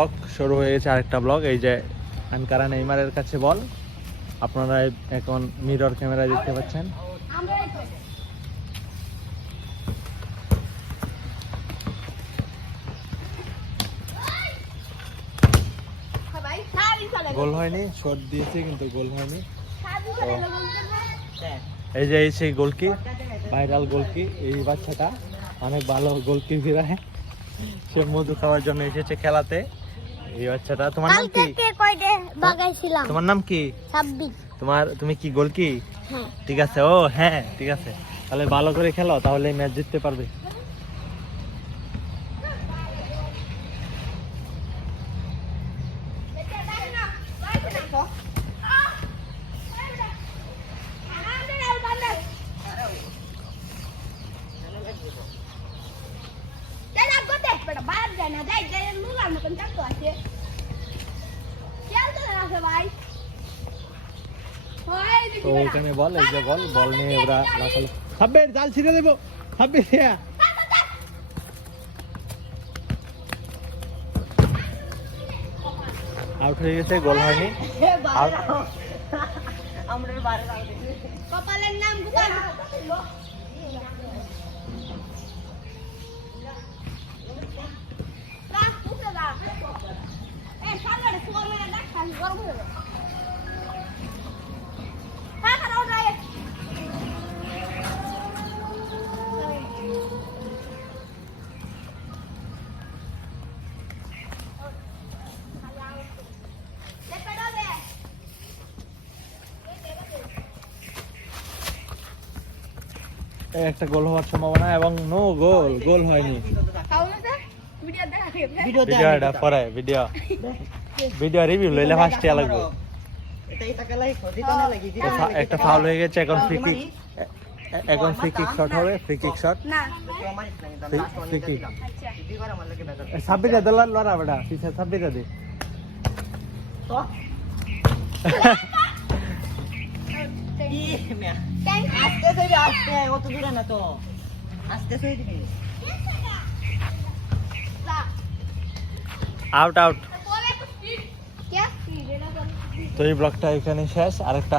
Blog শুরু হয়ে গেছে, আরেকটা ব্লগ। এই যে আনকারা নেইমারের কাছে বল, আপনারা এখন মিরর ক্যামেরায় দেখতে পাচ্ছেন। গোল হয়নি, শট দিয়েছে কিন্তু গোল হয়নি। এই যে এই সেই গোলকি, ভাইরাল গোলকি, এই বাচ্চাটা অনেক ভালো গোলকি ফিরায়। সে মধু খাওয়ার জন্য এসেছে খেলাতে। এই বাচ্চাটা, তোমার নাম কি? তোমার নাম কি? তুমি কি গোলকি? ঠিক আছে, ও হ্যাঁ ঠিক আছে, তাহলে ভালো করে খেলো, তাহলে ম্যাচ জিততে পারবে। তো ওখানে বল, এই যে বল, বল নিয়ে ওরা লাফালো। সাব্বির জাল ছিঁড়ে দেবো, সাব্বির আউট হয়ে গেছে, গোল হয়নি। কপালের নাম একটা গোল হওয়ার সম্ভাবনা এবং নো গোল, গোল হয়নি। ভিডিওটা পরে ভিডিও রিভিউ লইলে ফার্স্ট ইয়া লাগবে। একটা ফাউল হয়ে গেছে, এখন ফ্রি কিক, এখন ফ্রি কিক শট হবে, free kick shot, free kick. Sabbir দে লড়া বেটা, পিছে সাব্বির দে। Out out. তো এই ব্লগটা এখানে শেষ। আরেকটা